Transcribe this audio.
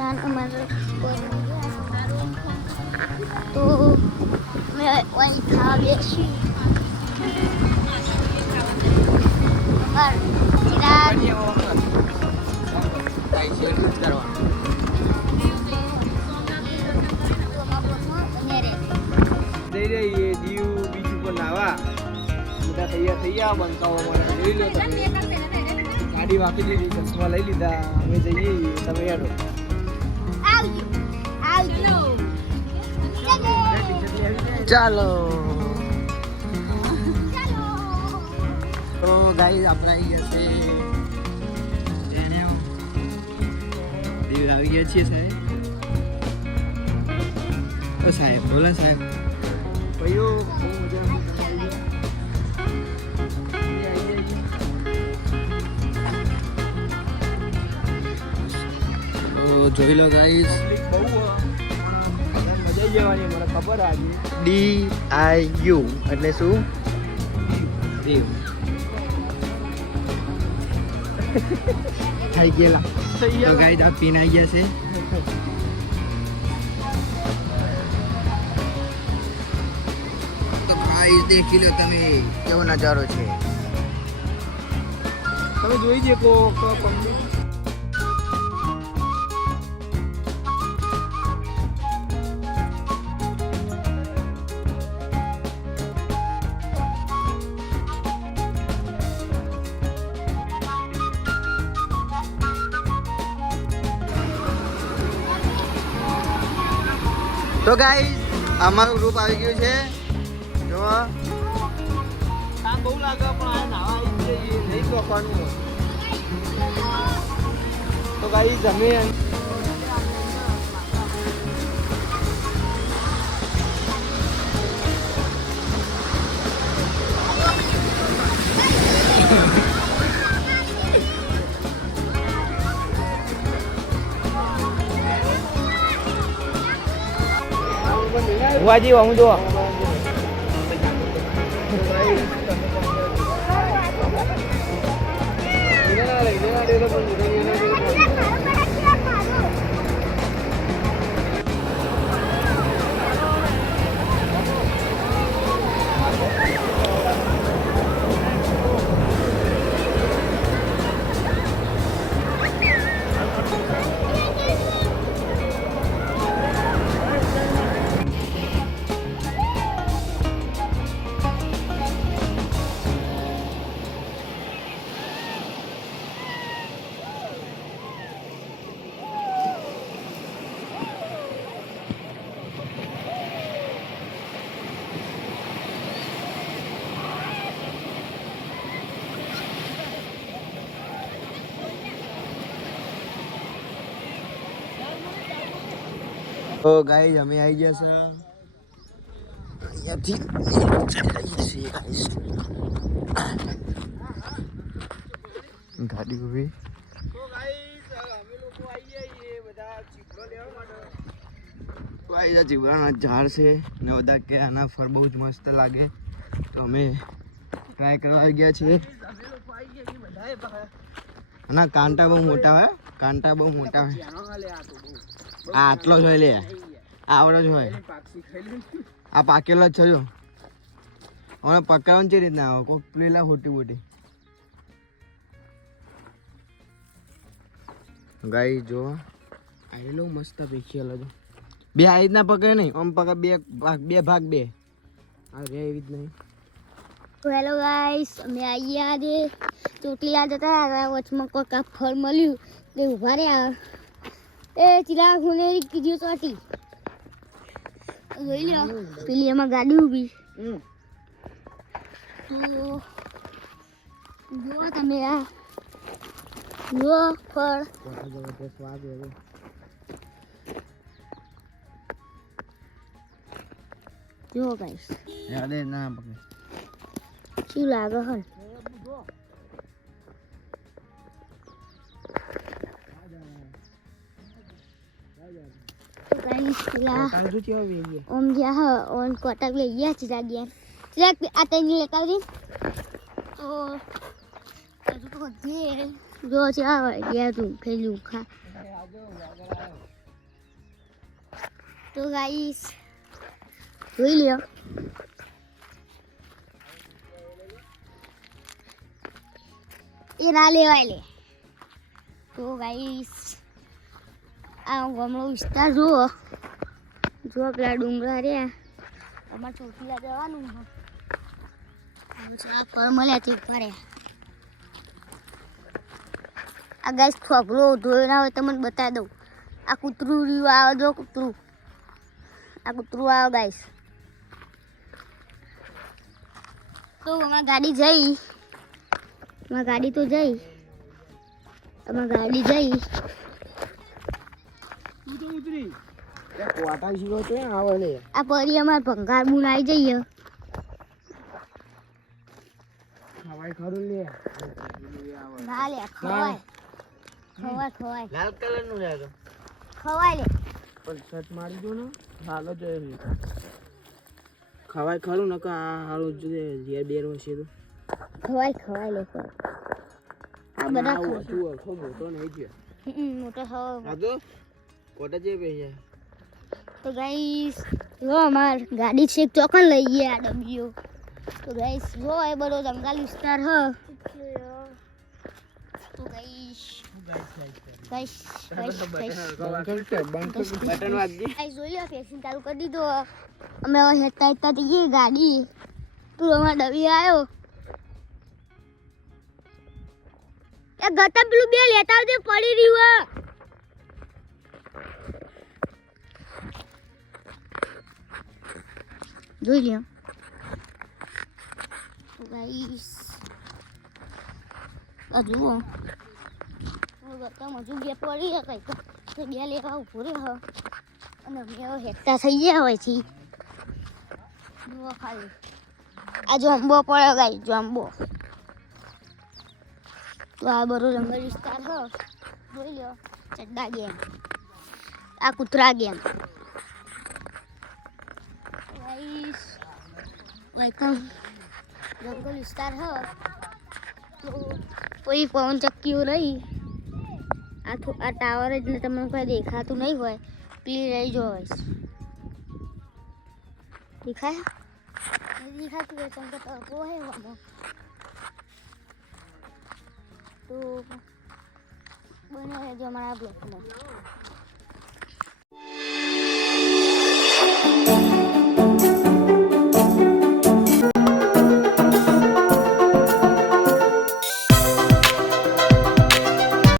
કાન અમારે તો મેં વही ખાવા બેસી ગાડી વાપી લીધી, ચશ્મા લઈ લીધા, અમે જઈએ તમે યાર ચાલો તો ગાઈસ આપણે આવી ગયા છે આવી ગયા છીએ સાહેબ. તો સાહેબ બોલો સાહેબ. ભાઈઓ બહુ મજા જોઈ લો ગાઈસ, બહુ મજા જવાની મને ખબર આજે. DIU એટલે શું? દીવ થઈ ગયેલા. તો ગાઈસ આ પીન આવી ગયા છે. તો ગાઈસ દેખી લો તમે કેવો નજારો છે. તમે જોઈ શકો પબ્લિક. તો ગાઈસ અમારું ગ્રુપ આવી ગયું છે. જો કામ બહુ લાગે પણ આ નાવા આવી જઈએ નહીં પકવાનું. તો ગાઈસ અમે વાજી હું જો તો ગાઈસ અમે આવી ગયા છે અહીંયાથી ગાડી ઉભી. તો ગાઈસ અમે લોકો આવી ગયા બધા ચીપડો લેવા માટે. તો આ ચીપડાના ઝાડ છે ને બધા કે આના ફળ બહુ જ મસ્ત લાગે તો અમે ટ્રાય કરવા આવી ગયા છીએ. આના કાંટા બહુ મોટા હોય, કાંટા બહુ મોટા હોય. આ આટલો જ હોય લે, આવડો જ હોય. આ પાકેલો જ છે જો. હવે પકડવાનું છે રીતના આવે કોક પેલા હોટી બોટી. ગાઈ જો આવેલો મસ્ત પીખેલો જો. બે આ રીતના પકડે નહીં, આમ પકડ બે ભાગ બે આ રે એવી જ નહીં. હેલો ગાઈસ અમે આવ્યા દે ચોટીલા જતા રહ્યા વચમાં કોઈક આ ફળ મળ્યું તે ઉભા રહ્યા. એ ચિરાગ હુનેરી કીધું ચોટી જોઈ લો પેલી એમાં ગાડી ઊભી. તો જુઓ તમે આ જુઓ ફળ જુઓ ગાઈસ યાદ ના પકડ શું લાગે હન. ઓમ ગયા હ ઓન કોટક લઈ ગયા ચિરાગ ગયા ચિરાગ આ તઈને લેતા દી. તો હજુ તો જે જો છે આ ગયા તું ખેલું ખા તો ગાઈસ જોઈ લ્યો એ ના લેવાય લે. તો ગાઈસ આ ગામનો વિસ્તાર જુઓ પેલા ડુંગરા રહ્યા અમારે ચોટીલા જવાનું આ ફળ મળ્યા તે ફરે આ ગાઈસ થોભલો ધોઈ ના હોય તો મને બતાવી દઉં. આ કૂતરું રહ્યું આવે જો કૂતરું આવે ગાઈસ. તો અમારી ગાડી જઈ અમારી ગાડી તો જઈ આ પરી અમારે ભંગાર બુન આવી જઈએ. ના લે ખવાય લાલ કલર નું લાગે ખવાય લે પણ શર્ટ મારી દો ને હાલો જ ખવાય ખરું ન કે આ હારું જોઈએ ઝેર બેર હશે તો ખવાય લે આ બધા જુઓ ખૂબ મોટો નહીં છે મોટો ખાવ આ તો કોટા જે પૈસા તો ગાઈસ જો અમાર ગાડી છે ચોકન લઈ ગયા આ ડબ્બીઓ. તો ગાઈસ જો એ બધો જંગલ વિસ્તાર હ. તો ગાઈસ જોઈ લો ફેસિંગ ચાલુ કરી દીધો. અમે હવે હેતા જઈએ ગાડી તો અમાર ડબ્બી આવ્યો એ ગતા પેલું બે લેતા આવજે પડી રહ્યું જોઈ લ્યો. ગાઈસ આ જુઓ ગતા મજુ બે પડી કઈ તો બે લેવા ઉભો રે હ અને અમે હવે હેતા થઈ ગયા હોય છે. જુઓ ખાલી આ જોંબો પડ્યો ગાઈસ જોંબો. તો આ બધો જંગલ વિસ્તાર હ જોઈ લ્યો. ચડ્ડા ગેમ આ કૂતરા ગેમ ગાઈસ વેલકમ જંગલ વિસ્તાર હ. તો કોઈ પવન ચક્કીઓ રહી આ ટાવર જ તમને કોઈ દેખાતું નહીં હોય પેલી રહી જો દેખાય દેખાતું હોય ચમકે તડકો હોય તો બને રહેજો અમારા બ્લોગમાં.